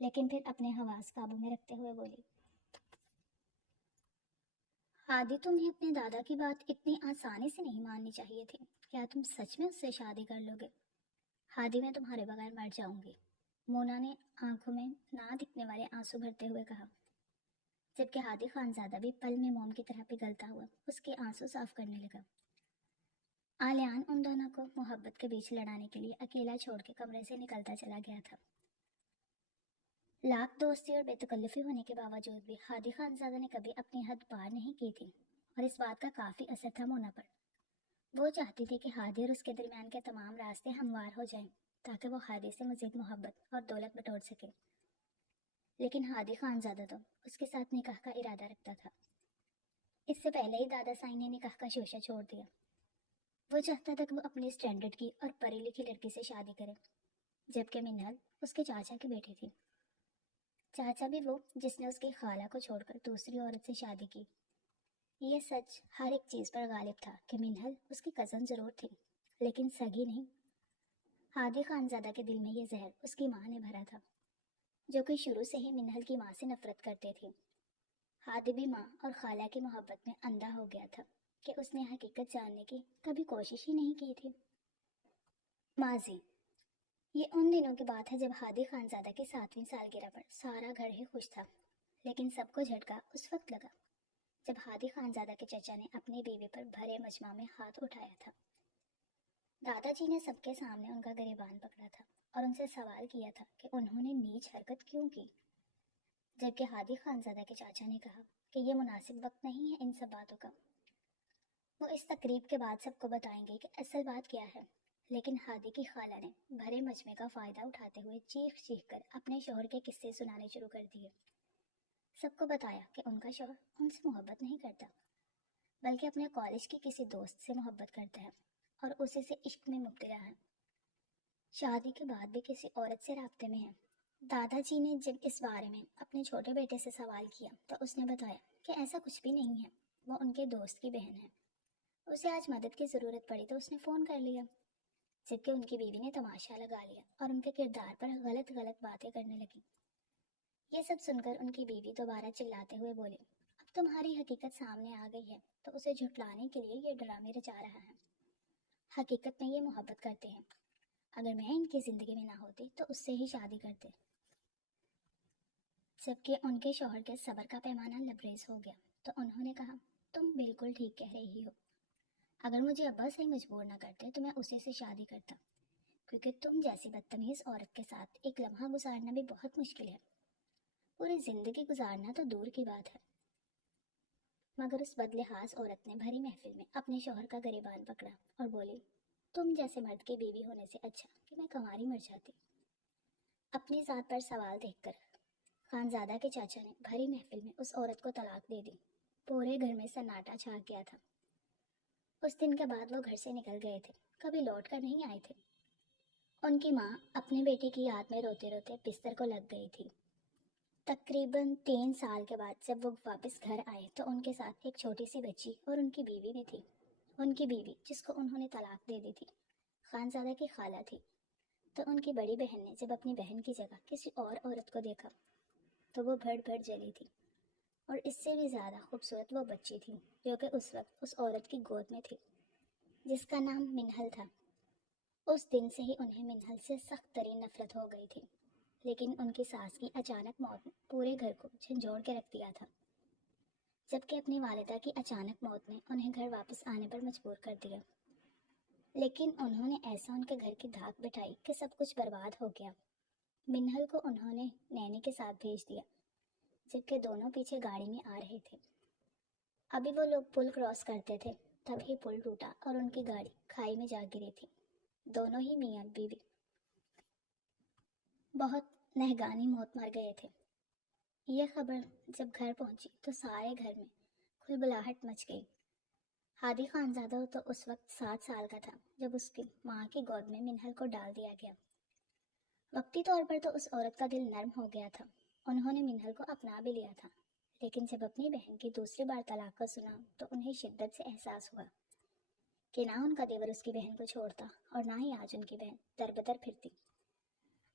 لیکن پھر اپنے حواس قابو میں رکھتے ہوئے بولی، ہادی تمہیں اپنے دادا کی بات اتنی آسانی سے نہیں ماننی چاہیے تھی، کیا تم سچ میں اس سے شادی کر لو گے؟ ہادی میں تمہارے بغیر مر جاؤں گی، مونا نے آنکھوں میں نہ دکھنے والے آنسو بھرتے ہوئے کہا، جبکہ ہادی خانزادہ بھی پل میں موم کی طرح پگھلتا ہوا اس کے آنسو صاف کرنے لگا۔ آلیان ان دونوں کو محبت کے بیچ لڑانے کے لیے اکیلا چھوڑ کے کمرے سے نکلتا چلا گیا تھا۔ لاکھ دوستی اور بے تکلفی ہونے کے باوجود بھی ہادی خانزادہ نے کبھی اپنی حد پار نہیں کی تھی، اور اس بات کا کافی اثر تھا مونا پر۔ وہ چاہتی تھی کہ ہادی اور اس کے درمیان کے تمام راستے ہموار ہو جائیں تاکہ وہ ہادی سے مزید محبت اور دولت بٹور سکے، لیکن ہادی خانزادہ تو اس کے ساتھ نکاح کا ارادہ رکھتا تھا۔ اس سے پہلے ہی دادا سائی نے نکاح کا شوشہ چھوڑ دیا۔ وہ چاہتا تھا کہ وہ اپنی اسٹینڈرڈ کی اور پڑھی لکھی لڑکی سے شادی کرے، جبکہ منہل اس کے چاچا کی بیٹی تھی، چاچا بھی وہ جس نے اس کی خالہ کو چھوڑ کر دوسری عورت سے شادی کی۔ یہ سچ ہر ایک چیز پر غالب تھا کہ منہل اس کی کزن ضرور تھی لیکن سگی نہیں۔ ہادی خانزادہ کے دل میں یہ زہر اس کی ماں نے بھرا تھا، جو کہ شروع سے ہی منہل کی ماں سے نفرت کرتے تھی۔ ہادی بھی ماں اور خالہ کی محبت میں اندھا ہو گیا تھا کہ اس نے حقیقت جاننے کی کبھی کوشش ہی نہیں کی تھی۔ ماضی، یہ ان دنوں کی بات ہے جب ہادی خانزادہ کی 7ویں سالگرہ پر سارا گھر ہی خوش تھا، لیکن سب کو جھٹکا اس وقت لگا جب ہادی خانزادہ کے چچا نے اپنی بیوی پر بھرے مجمع میں ہاتھ اٹھایا تھا۔ دادا جی نے سب کے سامنے ان کا گریبان پکڑا تھا اور ان سے سوال کیا تھا کہ انہوں نے نیچ حرکت کیوں کی، جبکہ ہادی خانزادہ کے چاچا نے کہا کہ یہ مناسب وقت نہیں ہے ان سب باتوں کا، وہ اس تقریب کے بعد سب کو بتائیں گے کہ اصل بات کیا ہے۔ لیکن ہادی کی خالہ نے بھرے مجمع کا فائدہ اٹھاتے ہوئے چیخ چیخ کر اپنے شوہر کے قصے سنانے شروع کر دیے۔ سب کو بتایا کہ ان کا شوہر ان سے محبت نہیں کرتا، بلکہ اپنے کالج کی کسی دوست سے محبت کرتا ہے اور اسی سے عشق میں مبتلا ہے، شادی کے بعد بھی کسی عورت سے رابطے میں ہے۔ دادا جی نے جب اس بارے میں اپنے چھوٹے بیٹے سے سوال کیا تو اس نے بتایا کہ ایسا کچھ بھی نہیں ہے، وہ ان کے دوست کی بہن ہے، اسے آج مدد کی ضرورت پڑی تو اس نے فون کر لیا، جبکہ ان کی بیوی نے تماشا لگا لیا اور ان کے کردار پر غلط غلط باتیں کرنے لگی۔ یہ سب سن کر ان کی بیوی دوبارہ چلاتے ہوئے بولے، اب تمہاری حقیقت سامنے آ گئی ہے تو اسے جھٹلانے کے لیے یہ ڈرامے رچا رہا ہے، حقیقت میں یہ محبت کرتے ہیں، اگر میں ان کی زندگی میں نہ ہوتی تو اس سے ہی شادی کرتے۔ جبکہ ان کے شوہر کے صبر کا پیمانہ لبریز ہو گیا تو انہوں نے کہا، تم بالکل ٹھیک کہہ رہی ہو، اگر مجھے ابا سے مجبور نہ کرتے تو میں اسی سے شادی کرتا، کیونکہ تم جیسی بدتمیز عورت کے ساتھ ایک لمحہ گزارنا بھی بہت مشکل ہے، پوری زندگی گزارنا تو دور کی بات ہے۔ مگر اس بدلحاظ عورت نے بھری محفل میں اپنے شوہر کا گریبان پکڑا اور بولی، تم جیسے مرد کی بیوی ہونے سے اچھا کہ میں کنواری مر جاتی۔ اپنی ذات پر سوال دیکھ کر خانزادہ کے چاچا نے بھری محفل میں اس عورت کو طلاق دے دی۔ پورے گھر میں سناٹا چھا گیا تھا۔ اس دن کے بعد وہ گھر سے نکل گئے تھے، کبھی لوٹ کر نہیں آئے تھے۔ ان کی ماں اپنے بیٹی کی یاد میں روتے روتے بستر کو لگ گئی تھی۔ تقریباً 3 سال کے بعد جب وہ واپس گھر آئے تو ان کے ساتھ ایک چھوٹی سی بچی اور ان کی بیوی بھی تھی۔ ان کی بیوی، جس کو انہوں نے طلاق دے دی تھی، خانزادہ کی خالہ تھی، تو ان کی بڑی بہن نے جب اپنی بہن کی جگہ کسی اور عورت کو دیکھا تو وہ بھڑ بھڑ جلی تھی، اور اس سے بھی زیادہ خوبصورت وہ بچی تھی جو کہ اس وقت اس عورت کی گود میں تھی، جس کا نام منہل تھا۔ اس دن سے ہی انہیں منہل سے سخت ترین نفرت ہو گئی تھی، لیکن ان کی ساس کی اچانک موت نے پورے گھر کو جھنجھوڑ کے رکھ دیا تھا، جبکہ اپنی والدہ کی اچانک موت نے انہیں گھر واپس آنے پر مجبور کر دیا۔ لیکن انہوں نے ایسا ان کے گھر کی دھاک بٹھائی کہ سب کچھ برباد ہو گیا۔ منہل کو انہوں نے نینی کے ساتھ بھیج دیا، جبکہ دونوں پیچھے گاڑی میں آ رہے تھے۔ ابھی وہ لوگ پل کراس کرتے تھے تبھی پل ٹوٹا اور ان کی گاڑی کھائی میں جا گری تھی۔ دونوں ہی میاں بیوی بہت نہگانی موت مر گئے تھے۔ یہ خبر جب گھر پہنچی تو سارے گھر میں کھلبلاہٹ مچ گئی۔ ہادی خانزادہ تو اس وقت 7 سال کا تھا جب اس کی ماں کی گود میں منہل کو ڈال دیا گیا۔ وقتی طور پر تو اس عورت کا دل نرم ہو گیا تھا، انہوں نے منہل کو اپنا بھی لیا تھا، لیکن جب اپنی بہن کی دوسری بار طلاق کا سنا تو انہیں شدت سے احساس ہوا کہ نہ ان کا دیور اس کی بہن کو چھوڑتا اور نہ ہی آج ان کی بہن در بدر پھرتی۔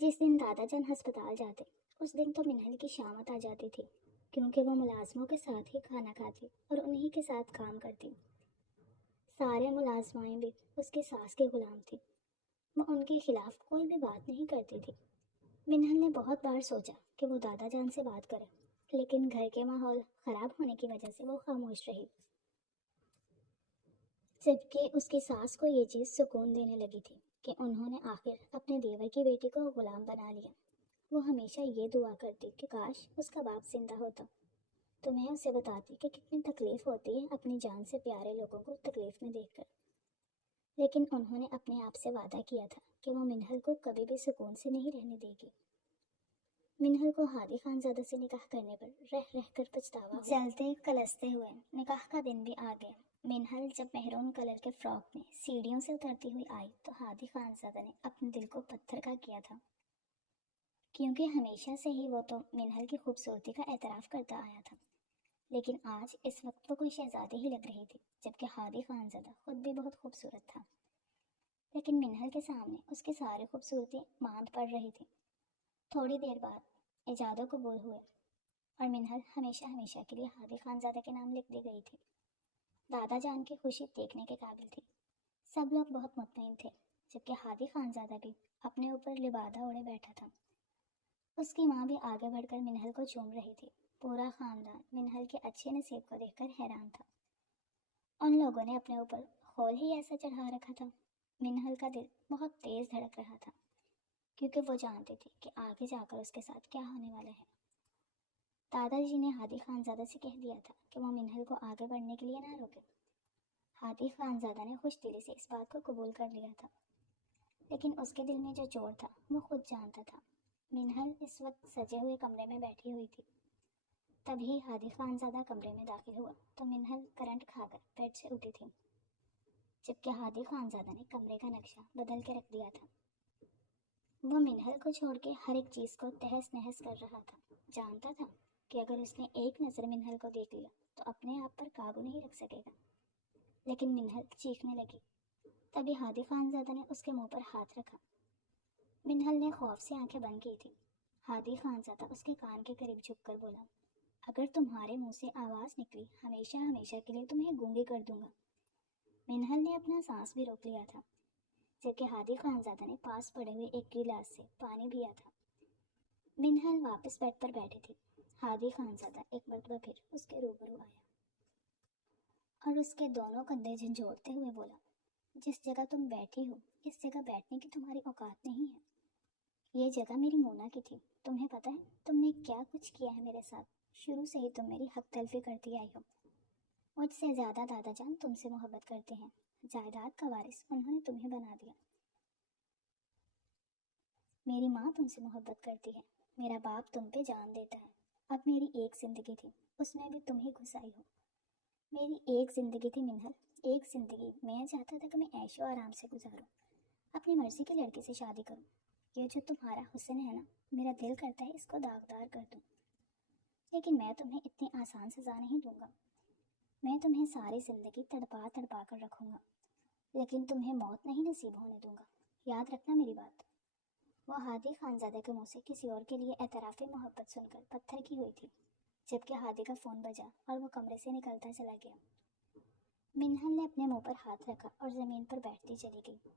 جس دن دادا جان ہسپتال جاتے اس دن تو منہل کی شامت آ جاتی تھی، کیونکہ وہ ملازموں کے ساتھ ہی کھانا کھاتی اور انہی کے ساتھ کام کرتی۔ سارے ملازمائیں بھی اس کی ساس کے غلام تھی، وہ ان کے خلاف کوئی بھی بات نہیں کرتی تھی۔ منہل نے بہت بار سوچا کہ وہ دادا جان سے بات کرے، لیکن گھر کے ماحول خراب ہونے کی وجہ سے وہ خاموش رہی، جبکہ اس کی ساس کو یہ چیز سکون دینے لگی تھی کہ انہوں نے آخر اپنے دیور کی بیٹی کو غلام بنا لیا۔ وہ ہمیشہ یہ دعا کرتی کہ کاش اس کا باپ زندہ ہوتا تو میں اسے بتاتی کہ کتنی تکلیف ہوتی ہے اپنی جان سے پیارے لوگوں کو تکلیف میں دیکھ کر، لیکن انہوں نے اپنے آپ سے وعدہ کیا تھا کہ وہ منہل کو کبھی بھی سکون سے نہیں رہنے دے گی۔ منہل کو ہادی خانزادہ سے نکاح کرنے پر رہ رہ کر پچھتاوا ہوا۔ جلتے کلستے ہوئے نکاح کا دن بھی آ گیا۔ منہل جب مہرون کلر کے فراک میں سیڑھیوں سے اترتی ہوئی آئی تو ہادی خانزادہ نے اپنے دل کو پتھر کا کیا تھا، کیونکہ ہمیشہ سے ہی وہ تو منہل کی خوبصورتی کا اعتراف کرتا آیا تھا، لیکن آج اس وقت وہ کوئی شہزادی ہی لگ رہی تھی، جبکہ ہادی خانزادہ خود بھی بہت خوبصورت تھا، لیکن منہل کے سامنے اس کی ساری خوبصورتی ماند پڑ رہی تھی۔ تھوڑی دیر بعد اجازت قبول ہوئے اور منہل ہمیشہ ہمیشہ کے لیے ہادی خانزادہ کے نام لکھ دی گئی تھی۔ دادا جان کی خوشی دیکھنے کے قابل تھی، سب لوگ بہت مطمئن تھے، جبکہ ہادی خانزادہ بھی اپنے اوپر لبادہ اوڑے بیٹھا تھا۔ اس کی ماں بھی آگے بڑھ کر منہل کو چوم رہی تھی۔ پورا خاندان منہل کے اچھے نصیب کو دیکھ کر حیران تھا۔ ان لوگوں نے اپنے اوپر خول ہی ایسا چڑھا رکھا تھا۔ منہل کا دل بہت تیز دھڑک رہا تھا، کیونکہ وہ جانتی تھی کہ آگے جا کر اس کے ساتھ کیا ہونے والا ہے۔ دادا جی نے ہادی خانزادہ سے کہہ دیا تھا کہ وہ منہل کو آگے بڑھنے کے لیے نہ روکے۔ ہادی خانزادہ نے خوش دلی سے اس بات کو قبول کر لیا تھا، لیکن اس کے دل میں جو چوٹ تھا وہ خود جانتا تھا۔ منہل اس وقت سجے ہوئے کمرے میں بیٹھی ہوئی تھی، تبھی ہادی خانزادہ کمرے میں داخل ہوا تو منہل کرنٹ کھا کر بیڈ سے اٹھی تھی، جبکہ ہادی خانزادہ نے کمرے کا نقشہ بدل کے رکھ دیا تھا۔ وہ منہل کو چھوڑ کے ہر ایک چیز کو تہس نہس کر رہا تھا، جانتا تھا کہ اگر اس نے ایک نظر منہل کو دیکھ لیا تو اپنے آپ پر قابو نہیں رکھ سکے گا، لیکن منہل چیخنے لگی۔ تبھی ہادی خانزادہ نے اس کے منہ پر ہاتھ رکھا۔ منہل نے خوف سے آنکھیں بند کی تھی۔ ہادی خانزادہ اس کے کان کے قریب جھک کر بولا، اگر تمہارے منہ سے آواز نکلی ہمیشہ ہمیشہ کے لیے تمہیں گونگی کر دوں گا۔ منہل نے اپنا سانس بھی روک لیا تھا، جبکہ ہادی خانزادہ نے پاس پڑے ہوئے ایک گلاس سے پانی پیا تھا۔ منہل واپس بیڈ پر بیٹھی تھی۔ ہادی خانزادہ ایک مرتبہ پھر اس کے روبرو آیا اور اس کے دونوں کندھے جھنجھوڑتے ہوئے بولا، جس جگہ تم بیٹھی ہو اس جگہ بیٹھنے کی تمہاری اوقات نہیں ہے۔ یہ جگہ میری مونا کی تھی، تمہیں پتہ ہے تم نے کیا کچھ کیا ہے میرے ساتھ؟ شروع سے ہی تم میری حق تلفی کرتی آئی ہو۔ مجھ سے زیادہ دادا جان تم سے محبت کرتے ہیں، جائیداد کا وارث انہوں نے تمہیں بنا دیا۔ میری ماں تم سے محبت کرتی ہے، میرا باپ تم پہ جان دیتا ہے۔ اب میری ایک زندگی تھی، اس میں بھی تم ہی گھس آئی ہو۔ میری ایک زندگی تھی منہل، ایک زندگی میں چاہتا تھا کہ میں عیش و آرام سے گزاروں، اپنی مرضی کی لڑکی سے شادی کروں۔ یہ جو تمہارا حسن ہے نا، میرا دل کرتا ہے اس کو داغدار کر دوں، لیکن میں تمہیں اتنی آسان سزا نہیں دوں گا۔ میں تمہیں ساری زندگی تڑپا تڑپا کر رکھوں گا، لیکن تمہیں موت نہیں نصیب ہونے دوں گا، یاد رکھنا میری بات۔ وہ ہادی خانزادہ کے منہ سے کسی اور کے لیے اعتراف محبت سن کر پتھر کی ہوئی تھی، جبکہ ہادی کا فون بجا اور وہ کمرے سے نکلتا چلا گیا۔ منہل نے اپنے منہ پر ہاتھ رکھا اور زمین پر بیٹھتی چلی گئی۔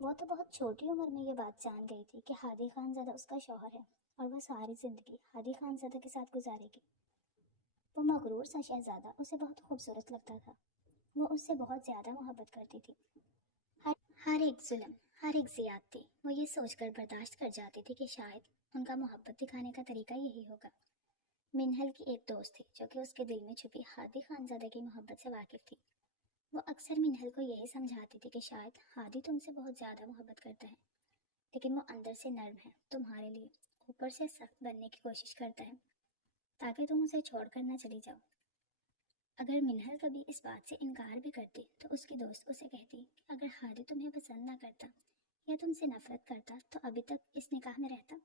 وہ تو بہت چھوٹی عمر میں یہ بات جان گئی تھی کہ ہادی خانزادہ اس کا شوہر ہے اور وہ ساری زندگی ہادی خانزادہ کے ساتھ گزارے گی۔ وہ مغرور سا شہزادہ اسے بہت خوبصورت لگتا تھا، وہ اس سے بہت زیادہ محبت کرتی تھی۔ ہر ایک ظلم، ہر ایک زیادتی وہ یہ سوچ کر برداشت کر جاتی تھی کہ شاید ان کا محبت دکھانے کا طریقہ یہی ہوگا۔ منہل کی ایک دوست تھی جو کہ اس کے دل میں چھپی ہادی خانزادہ کی محبت سے واقف تھی۔ وہ اکثر منہل کو یہی سمجھاتی تھی کہ شاید ہادی تم سے بہت زیادہ محبت کرتا ہے، لیکن وہ اندر سے نرم ہے، تمہارے لیے اوپر سے سخت بننے کی کوشش کرتا ہے تاکہ تم اسے چھوڑ کر نہ چلی جاؤ۔ اگر منہل کبھی اس بات سے انکار بھی کرتی تو اس کی دوست اسے کہتی کہ اگر ہادی تمہیں پسند نہ کرتا یا تم سے نفرت کرتا تو ابھی تک اس نکاح میں رہتا۔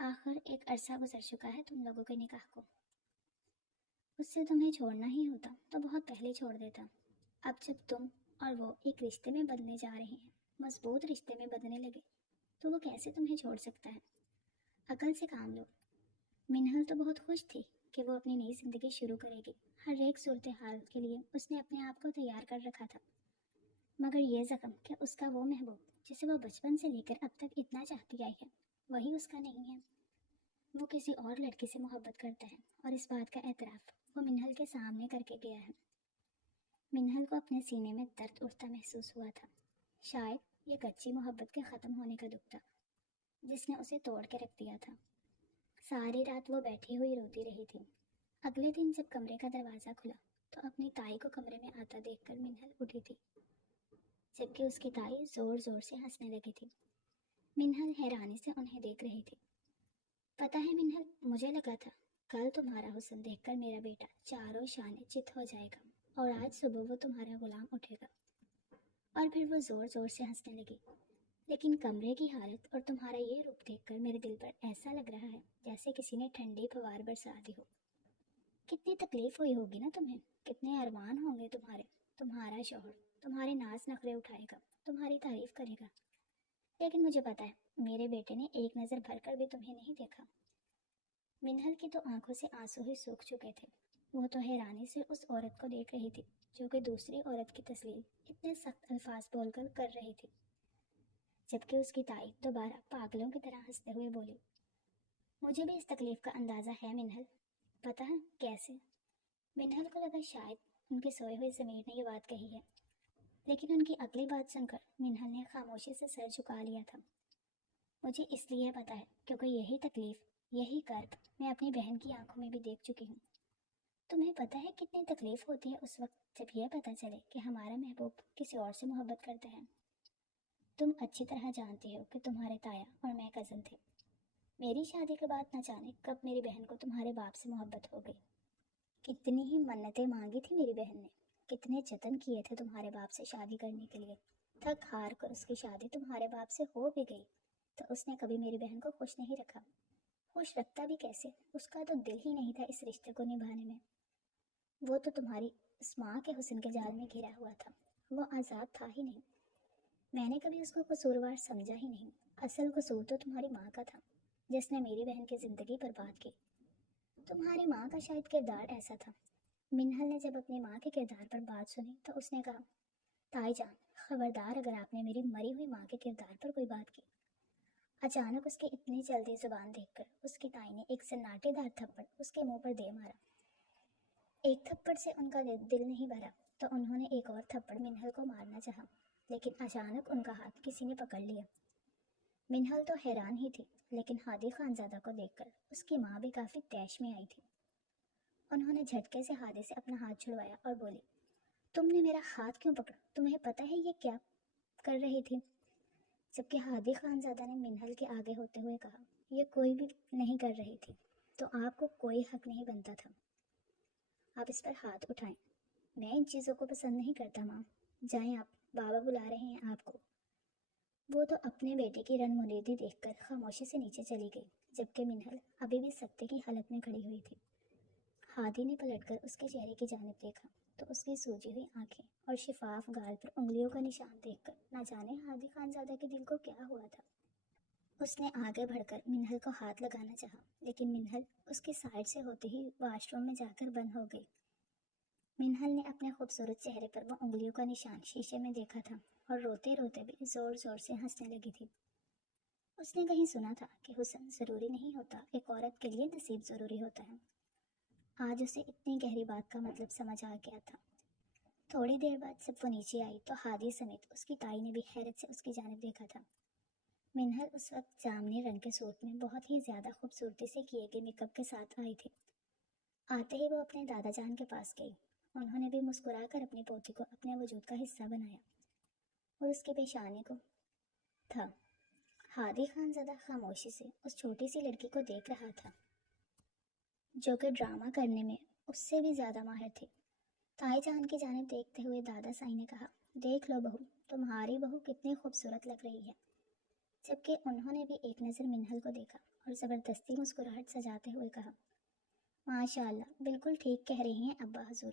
آخر ایک عرصہ گزر چکا ہے تم لوگوں کے نکاح کو، اس سے تمہیں چھوڑنا ہی ہوتا تو بہت پہلے چھوڑ دیتا۔ اب جب تم اور وہ ایک رشتے میں بدلنے جا رہے ہیں، مضبوط رشتے میں بدلنے لگے، تو وہ کیسے تمہیں چھوڑ سکتا ہے؟ عقل سے کام لو۔ منہل تو بہت خوش تھی کہ وہ اپنی نئی زندگی شروع کرے گی۔ ہر ایک صورتحال کے لیے اس نے اپنے آپ کو تیار کر رکھا تھا، مگر یہ زخم کہ اس کا وہ محبوب جسے وہ بچپن سے لے کر اب تک اتنا چاہتی آئی ہے، وہی اس کا نہیں ہے۔ وہ کسی اور لڑکی سے محبت کرتا ہے، اور اس بات کا اعتراف وہ منہل کے سامنے کر کے گیا ہے۔ منہل کو اپنے سینے میں درد اٹھتا محسوس ہوا تھا۔ شاید یہ کچی محبت کے ختم ہونے کا دکھ تھا جس نے اسے توڑ کے رکھ دیا تھا۔ ساری رات وہ بیٹھی ہوئی روتی رہی تھی۔ اگلے دن جب کمرے کا دروازہ کھلا تو اپنی تائی کو کمرے میں آتا دیکھ کر منہل اٹھی تھی، جبکہ اس کی تائی زور زور سے ہنسنے لگی تھی۔ منہل حیرانی سے انہیں دیکھ رہی تھی۔ پتہ ہے منہل، مجھے لگا تھا کل تمہارا حسن دیکھ کر میرا بیٹا چاروں شانے چت ہو جائے گا، اور آج صبح وہ تمہارا غلام اٹھے گا۔ اور پھر وہ زور زور سے ہنسنے لگی۔ لیکن کمرے کی حالت اور تمہارا یہ روپ دیکھ کر میرے دل پر ایسا لگ رہا ہے جیسے کسی نے ٹھنڈی پھوار برسا دی ہو۔ کتنی تکلیف ہوئی ہوگی نا تمہیں، کتنے ارمان ہوں گے تمہارے۔ تمہارا شوہر تمہارے ناز نخرے اٹھائے گا، تمہاری تعریف کرے گا، لیکن مجھے پتا ہے میرے بیٹے نے ایک نظر بھر کر بھی تمہیں نہیں دیکھا۔ منہل کی تو آنکھوں سے آنسو ہی سوکھ چکے تھے۔ وہ تو حیرانی سے اس عورت کو دیکھ رہی تھی جو کہ دوسری عورت کی تسلیم اتنے سخت الفاظ بول کر کر رہی تھی، جبکہ اس کی تائی دوبارہ پاگلوں کی طرح ہنستے ہوئے بولی، مجھے بھی اس تکلیف کا اندازہ ہے منہل، پتہ ہے کیسے؟ منہل کو لگا شاید ان کی سوئے ہوئی ضمیر نے یہ بات کہی ہے، لیکن ان کی اگلی بات سن کر منہل نے خاموشی سے سر جھکا لیا تھا۔ مجھے اس لیے پتہ ہے کیونکہ یہی تکلیف، یہی کرب میں اپنی بہن کی آنکھوں میں بھی دیکھ چکی ہوں۔ تمہیں پتہ ہے کتنی تکلیف ہوتی ہے اس وقت جب یہ پتہ چلے کہ ہمارا محبوب کسی اور سے محبت کرتا ہے۔ تم اچھی طرح جانتی ہو کہ تمہارے تایا اور میں کزن تھے۔ میری شادی کے بعد نہ جانے کب میری بہن کو تمہارے باپ سے محبت ہو گئی۔ کتنی ہی منتیں مانگی تھی میری بہن نے، کتنے جتن کیے تھے تمہارے باپ سے شادی کرنے کے لیے۔ تھک ہار کر اس کی شادی تمہارے باپ سے ہو بھی گئی تو اس نے کبھی میری بہن کو خوش نہیں رکھا۔ خوش رکھتا بھی کیسے؟ اس کا تو دل ہی نہیں تھا اس رشتے کو نبھانے میں۔ وہ تو تمہاری اس ماں کے حسن کے جال میں گھرا ہوا تھا، وہ آزاد تھا ہی نہیں۔ میں نے کبھی اس کو قصوروار سمجھا ہی نہیں۔ اصل قصور تو تمہاری ماں کا تھا جس نے میری بہن کی زندگی برباد کی۔ تمہاری ماں کا شاید کردار ایسا تھا۔ منہل نے جب اپنی ماں کے کردار پر بات سنی تو اس نے کہا، تائی جان خبردار اگر آپ نے میری مری ہوئی ماں کے کردار پر کوئی بات کی۔ اچانک اس کی اتنی جلدی زبان دیکھ کر اس کی تائی نے ایک سناٹے دار تھپڑ اس کے منہ پر دے مارا۔ ایک تھپڑ سے ان کا دل نہیں بھرا تو انہوں نے ایک اور تھپڑ منہل کو مارنا چاہا، لیکن اچانک ان کا ہاتھ کسی نے پکڑ لیا۔ منہل تو حیران ہی تھی، لیکن ہادی خانزادہ کو دیکھ کر اس کی ماں بھی کافی طیش میں آئی تھی۔ انہوں نے جھٹکے سے ہادی سے اپنا ہاتھ چھڑوایا اور بولی، تم نے میرا ہاتھ کیوں پکڑا؟ تمہیں پتہ ہے یہ کیا کر رہی تھی؟ جبکہ ہادی خانزادہ نے منہل کے آگے ہوتے ہوئے کہا، یہ کوئی بھی نہیں کر رہی تھی تو آپ کو کوئی حق نہیں بنتا تھا۔ آپ اس پر ہاتھ اٹھائیں۔ میں ان چیزوں کو پسند نہیں کرتا ماں، جائیں آپ، بابا بلا رہے ہیں آپ کو۔ وہ تو اپنے بیٹے کی رن مریدی دیکھ کر خاموشی سے نیچے چلی گئی، جبکہ منہل ابھی بھی سکتے کی حالت میں کھڑی ہوئی تھی۔ ہادی نے پلٹ کر اس کے چہرے کی جانب دیکھا تو اس کی سوجی ہوئی آنکھیں اور شفاف گال پر انگلیوں کا نشان دیکھ کر نہ جانے ہادی خانزادہ کے دل کو کیا ہوا تھا۔ اس نے آگے بڑھ کر منہل کو ہاتھ لگانا چاہا، لیکن منہل اس کے سائڈ سے ہوتے ہی واش روم میں جا کر بند ہو گئی۔ منہل نے اپنے خوبصورت چہرے پر وہ انگلیوں کا نشان شیشے میں دیکھا تھا اور روتے روتے بھی زور زور سے ہنسنے لگی تھی۔ اس نے کہیں سنا تھا کہ حسن ضروری نہیں ہوتا، ایک عورت کے لیے نصیب ضروری ہوتا ہے۔ آج اسے اتنی گہری بات کا مطلب سمجھ آ گیا تھا۔ تھوڑی دیر بعد جب وہ نیچے آئی تو ہادی سمیت اس کی تائی نے بھی حیرت سے اس کی جانب دیکھا تھا۔ منہل اس وقت جامنی رنگ کے سوٹ میں بہت ہی زیادہ خوبصورتی سے کیے گئے میک اپ کے ساتھ آئی تھی۔ آتے ہی وہ اپنے دادا جان کے پاس گئی۔ انہوں نے بھی مسکرا کر اپنی پوتی کو اپنے وجود کا حصہ بنایا اور اس کے پیشانے کو تھا۔ ہادی خانزادہ خاموشی سے اس چھوٹی سی لڑکی کو دیکھ رہا تھا جو کہ ڈرامہ کرنے میں اس سے بھی زیادہ ماہر تھی۔ تائی جان کی جانب دیکھتے ہوئے دادا سائی نے کہا، دیکھ لو بہو، تمہاری بہو کتنی خوبصورت لگ رہی ہے۔ جبکہ انہوں نے بھی ایک نظر منہل کو دیکھا اور زبردستی مسکراہٹ سجاتے ہوئے کہا، ماشاء اللہ، بالکل ٹھیک کہہ رہی ہیں ابا حضور۔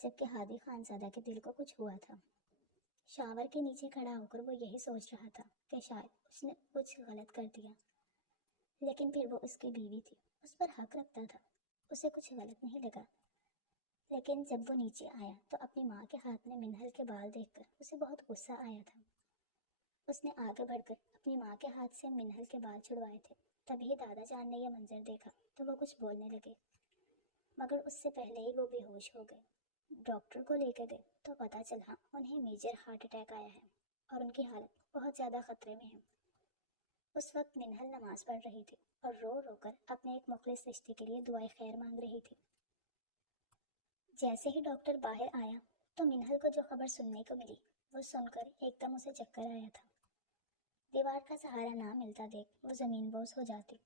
جبکہ ہادی خانزادہ کے دل کو کچھ ہوا تھا۔ شاور کے نیچے کھڑا ہو کر وہ یہی سوچ رہا تھا کہ شاید اس نے کچھ غلط کر دیا، لیکن پھر وہ اس کی بیوی تھی، اس پر حق رکھتا تھا، اسے کچھ غلط نہیں لگا۔ لیکن جب وہ نیچے آیا تو اپنی ماں کے ہاتھ میں منہل کے بال دیکھ کر اسے بہت غصہ آیا تھا۔ اس نے آگے بڑھ کر اپنی ماں کے ہاتھ سے منہل کے بال چھڑوائے تھے۔ تبھی دادا جان نے یہ منظر دیکھا تو وہ کچھ بولنے لگے، مگر اس سے پہلے ہی وہ بے ہوش ہو گئے۔ ڈاکٹر کو لے کے گئے تو پتہ چلا انہیں میجر ہارٹ اٹیک آیا ہے اور ان کی حالت بہت زیادہ خطرے میں ہے۔ اس وقت منہل نماز پڑھ رہی تھی اور رو رو کر اپنے ایک مخلص رشتے کے لیے دعائیں خیر مانگ رہی تھی۔ جیسے ہی ڈاکٹر باہر آیا تو منہل کو جو خبر سننے کو ملی وہ سن کر ایک دم اسے چکر آیا تھا۔ دیوار کا سہارا نہ ملتا دیکھ وہ زمین بوس ہو جاتی۔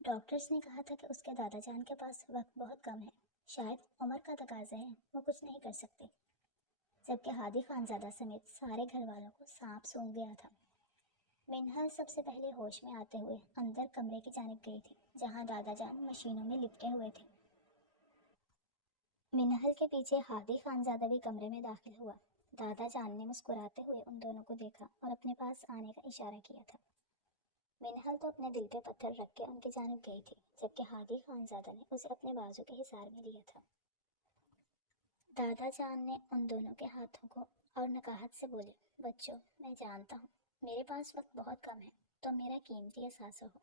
ڈاکٹرز نے کہا تھا کہ اس کے دادا جان کے پاس وقت بہت کم ہے، شاید عمر کا تقاضا ہے، وہ کچھ نہیں کر سکتے، جبکہ ہادی خانزادہ سمیت سارے گھر والوں کو سانپ سونگھ گیا تھا۔ منہل سب سے پہلے ہوش میں آتے ہوئے اندر کمرے کی جانب گئی تھی جہاں دادا جان مشینوں میں لپٹے ہوئے تھے۔ منہل کے پیچھے ہادی خانزادہ بھی کمرے میں داخل ہوا۔ دادا جان نے مسکراتے ہوئے ان دونوں کو دیکھا اور اپنے پاس آنے کا اشارہ کیا تھا۔ منہل تو اپنے دل پہ پتھر رکھ کے ان کی جانب گئی تھی، جبکہ ہادی خانزادہ نے اسے اپنے بازو کے حصار میں لیا تھا۔ دادا جان نے ان دونوں کے ہاتھوں کو اور نکاہت سے بولے، بچوں، میں جانتا ہوں میرے پاس وقت بہت کم ہے، تو میرا قیمتی اثاثہ ہو۔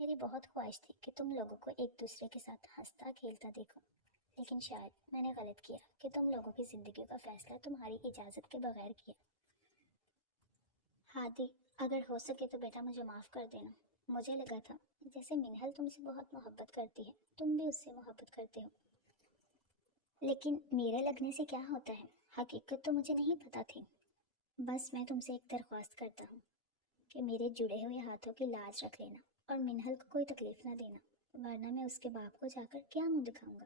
میری بہت خواہش تھی کہ تم لوگوں کو ایک دوسرے کے ساتھ ہنستا کھیلتا دیکھوں، لیکن شاید میں نے غلط کیا کہ تم لوگوں کی زندگی کا فیصلہ تمہاری اجازت کے بغیر کیا۔ ہادی، اگر ہو سکے تو بیٹا مجھے معاف کر دینا۔ مجھے لگا تھا جیسے منہل تم سے بہت محبت کرتی ہے، تم بھی اس سے محبت کرتے ہو، لیکن میرے لگنے سے کیا ہوتا ہے، حقیقت تو مجھے نہیں پتا تھی۔ بس میں تم سے ایک درخواست کرتا ہوں کہ میرے جڑے ہوئے ہاتھوں کی لاج رکھ لینا اور منہل کو کوئی تکلیف نہ دینا، ورنہ میں اس کے باپ کو جا کر کیا منہ دکھاؤں گا۔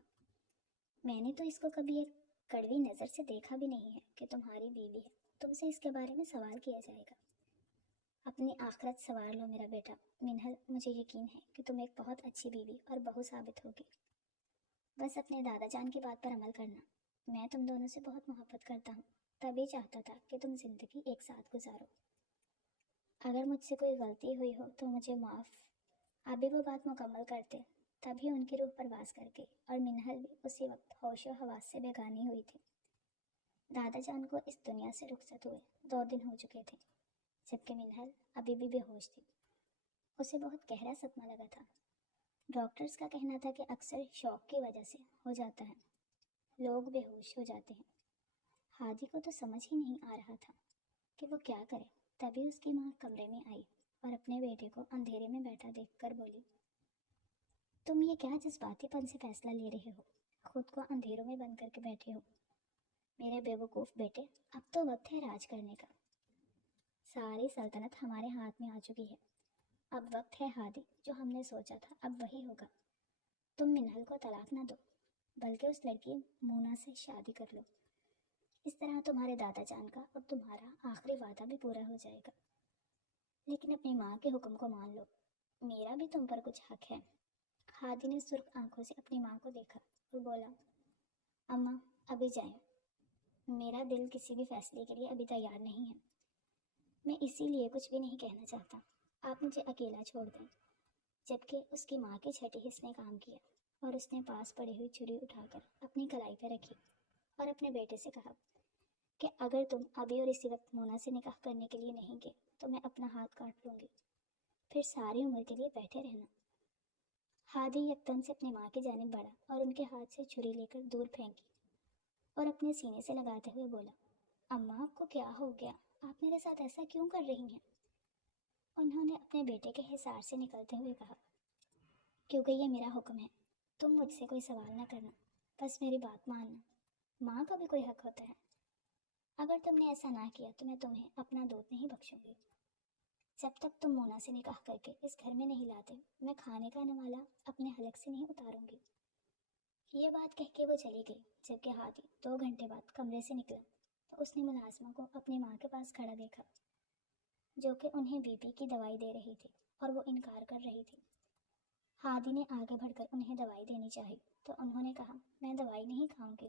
میں نے تو اس کو کبھی ایک کڑوی نظر سے دیکھا بھی نہیں ہے کہ تمہاری بیوی ہے، تم سے اس کے بارے میں سوال کیا جائے گا۔ اپنی آخرت سنوار لو میرا بیٹا۔ منہل، مجھے یقین ہے کہ تم ایک بہت اچھی بیوی اور بہو ثابت ہوگی۔ بس اپنے دادا جان کی بات پر عمل کرنا۔ میں تم دونوں سے بہت محبت کرتا ہوں، تبھی چاہتا تھا کہ تم زندگی ایک ساتھ گزارو۔ اگر مجھ سے کوئی غلطی ہوئی ہو تو مجھے معاف۔ ابھی وہ بات مکمل کرتے تبھی ان کی روح پرواز کر گئی اور منہل بھی اسی وقت ہوش و حواس سے بیگانی ہوئی تھی۔ دادا جان کو اس دنیا سے رخصت ہوئے 2 دن ہو چکے تھے، جبکہ منہل ابھی بھی بے ہوش تھی۔ اسے بہت گہرا صدمہ لگا تھا۔ ڈاکٹرز کا کہنا تھا کہ اکثر شوق کی وجہ سے ہو جاتا ہے، لوگ بے ہوش ہو جاتے ہیں۔ ہادی کو تو سمجھ ہی نہیں آ رہا تھا کہ وہ کیا کرے۔ تبھی اس کی ماں کمرے میں آئی اور اپنے بیٹے کو اندھیرے میں بیٹھا دیکھ کر بولی، تم یہ کیا جذباتی پن سے فیصلہ لے رہے ہو، خود کو اندھیروں میں بند کر کے بیٹھے ہو؟ میرے بے وقوف بیٹے، اب تو وقت ہے راج کرنے کا۔ ساری سلطنت ہمارے ہاتھ میں آ چکی ہے، اب وقت ہے ہادی، جو ہم نے سوچا تھا اب وہی ہوگا۔ تم منہل کو طلاق نہ دو، بلکہ اس لڑکی مونا سے شادی کر لو۔ اس طرح تمہارے دادا جان کا اور تمہارا آخری وعدہ بھی پورا ہو جائے گا۔ لیکن اپنی ماں کے حکم کو مان لو، میرا بھی تم پر کچھ حق ہے۔ ہادی نے سرخ آنکھوں سے اپنی ماں کو دیکھا اور بولا، اماں ابھی جائیں، میرا دل کسی بھی فیصلے کے لیے ابھی تیار نہیں ہے۔ میں اسی لیے کچھ بھی نہیں کہنا چاہتا، آپ مجھے اکیلا چھوڑ دیں۔ جبکہ اس کی ماں کے چھٹے حصے نے کام کیا اور اس نے پاس پڑی ہوئی چھری اٹھا کر اپنی کلائی پہ رکھی اور اپنے بیٹے سے کہا کہ اگر تم ابھی اور اسی وقت مونا سے نکاح کرنے کے لیے نہیں گئے تو میں اپنا ہاتھ کاٹ لوں گی، پھر ساری عمر کے لیے بیٹھے رہنا۔ ہادی یکدم سے اپنی ماں کی جانب بڑھا اور ان کے ہاتھ سے چھری لے کر دور پھینکی اور اپنے سینے سے لگاتے ہوئے بولا، اماں آپ کو کیا ہو گیا، آپ میرے ساتھ ایسا کیوں کر رہی ہیں؟ انہوں نے اپنے بیٹے کے حصار سے نکلتے ہوئے کہا، کیونکہ یہ میرا حکم ہے، تم مجھ سے کوئی سوال نہ کرنا، بس میری بات ماننا۔ ماں کا بھی کوئی حق ہوتا ہے، اگر تم نے ایسا نہ کیا تو میں تمہیں اپنا دودھ نہیں بخشوں گی۔ جب تک تم مونا سے نکاح کر کے اس گھر میں نہیں لاتے، میں کھانے کا نوالا اپنے حلق سے نہیں اتاروں گی۔ یہ بات کہہ کے وہ چلی گئی۔ جبکہ ہادی 2 گھنٹے بعد کمرے سے نکلا تو اس نے ملازمہ کو اپنی ماں کے پاس کھڑا دیکھا، جو کہ انہیں بی پی کی دوائی دے رہی تھی اور وہ انکار کر رہی تھی۔ ہادی نے آگے بڑھ کر انہیں دوائی دینی چاہی تو انہوں نے کہا، میں دوائی نہیں کھاؤں گی،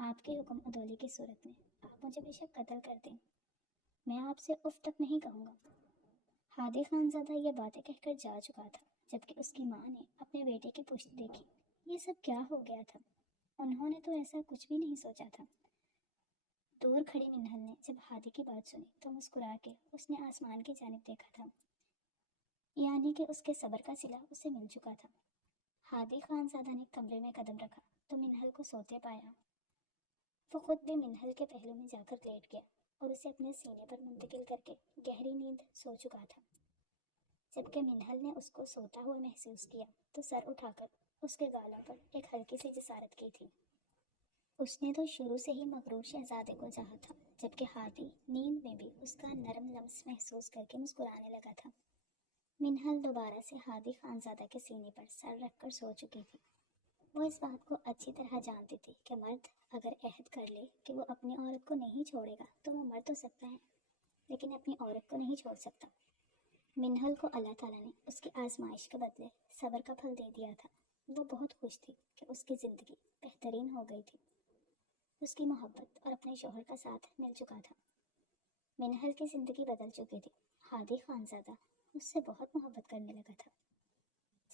آپ کے حکم عدولی کی صورت میں آپ مجھے بے شک قتل کر دیں، میں آپ سے اف تک نہیں کہوں گا۔ ہادی خانزادہ یہ باتیں کہہ کر جا چکا تھا، جبکہ اس کی ماں نے اپنے بیٹے کی پشت دیکھی۔ یہ سب کیا ہو گیا تھا؟ انہوں نے تو ایسا کچھ بھی نہیں سوچا تھا۔ دور کھڑی منہل نے جب ہادی کی بات سنی تو مسکرا کے اس نے آسمان کی جانب دیکھا تھا، یعنی کہ اس کے صبر کا صلہ اسے مل چکا تھا۔ ہادی خانزادہ نے کمرے میں قدم رکھا تو منہل کو سوتے پایا۔ وہ خود بھی منہل کے پہلو میں جا کر لیٹ گیا اور اسے اپنے سینے پر منتقل کر کے گہری نیند سو چکا تھا۔ جبکہ منہل نے اس کو سوتا ہوا محسوس کیا تو سر اٹھا کر اس کے گالوں پر ایک ہلکی سی جسارت کی تھی۔ اس نے تو شروع سے ہی مغرور شہزادے کو چاہا تھا، جبکہ ہادی نیند میں بھی اس کا نرم لمس محسوس کر کے مسکرانے لگا تھا۔ منہل دوبارہ سے ہادی خانزادہ کے سینے پر سر رکھ کر سو چکی تھی۔ وہ اس بات کو اچھی طرح جانتی تھی کہ مرد اگر عہد کر لے کہ وہ اپنی عورت کو نہیں چھوڑے گا تو وہ مر تو سکتا ہے، لیکن اپنی عورت کو نہیں چھوڑ سکتا۔ منہل کو اللہ تعالیٰ نے اس کی آزمائش کے بدلے صبر کا پھل دے دیا تھا۔ وہ بہت خوش تھی کہ اس کی زندگی بہترین ہو گئی تھی۔ اس کی محبت اور اپنے شوہر کا ساتھ مل چکا تھا۔ منہل کی زندگی بدل چکی تھی۔ ہادی خانزادہ اس سے بہت محبت کرنے لگا تھا۔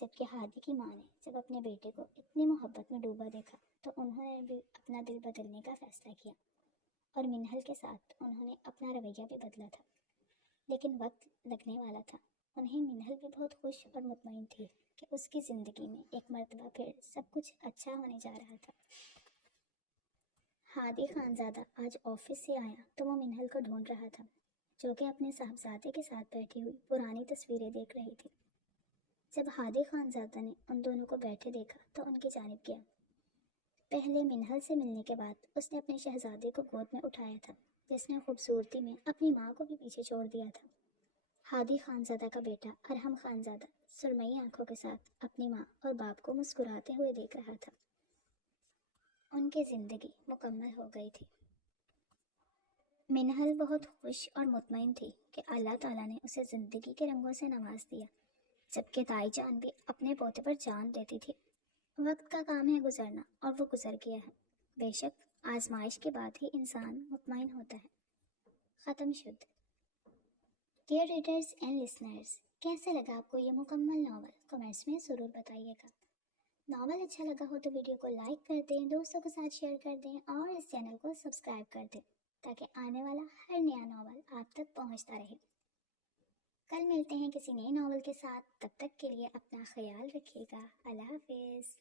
جبکہ ہادی کی ماں نے جب اپنے بیٹے کو اتنی محبت میں ڈوبا دیکھا تو انہوں نے بھی اپنا دل بدلنے کا فیصلہ کیا، اور منہل کے ساتھ انہوں نے اپنا رویہ بھی بدلا تھا۔ لیکن وقت لگنے والا تھا۔ انہیں منہل بھی بہت خوش اور مطمئن تھی کہ اس کی زندگی میں ایک مرتبہ پھر سب کچھ اچھا ہونے جا رہا تھا۔ ہادی خانزادہ آج آفس سے آیا تو وہ منہل کو ڈھونڈ رہا تھا، جو کہ اپنے صاحبزادے کے ساتھ بیٹھی ہوئی پرانی تصویریں دیکھ رہی تھی۔ جب ہادی خانزادہ نے ان دونوں کو بیٹھے دیکھا تو ان کی جانب گیا۔ پہلے منہل سے ملنے کے بعد اس نے اپنے شہزادے کو گود میں اٹھایا تھا، جس نے خوبصورتی میں اپنی ماں کو بھی پیچھے چھوڑ دیا تھا۔ ہادی خانزادہ کا بیٹا ارحم خانزادہ سرمئی آنکھوں کے ساتھ اپنی ماں اور باپ کو مسکراتے ہوئے دیکھ رہا تھا۔ ان کی زندگی مکمل ہو گئی تھی۔ منہل بہت خوش اور مطمئن تھی کہ اللہ تعالیٰ نے اسے زندگی کے رنگوں سے نواز دیا، جبکہ دائی جان بھی اپنے پوتے پر جان دیتی تھی۔ وقت کا کام ہے گزرنا، اور وہ گزر گیا ہے۔ بے شک آزمائش کے بعد ہی انسان مطمئن ہوتا ہے۔ ختم شد۔ ڈیئر ریڈرز اینڈ لسنرز، کیسے لگا آپ کو یہ مکمل ناول؟ کمنٹس میں ضرور بتائیے گا۔ ناول اچھا لگا ہو تو ویڈیو کو لائک کر دیں، دوستوں کے ساتھ شیئر کر دیں اور اس چینل کو سبسکرائب کر دیں تاکہ آنے والا ہر نیا ناول آپ تک پہنچتا رہے۔ کل ملتے ہیں کسی نئے ناول کے ساتھ، تب تک کے لیے اپنا خیال رکھیے گا۔ اللہ حافظ۔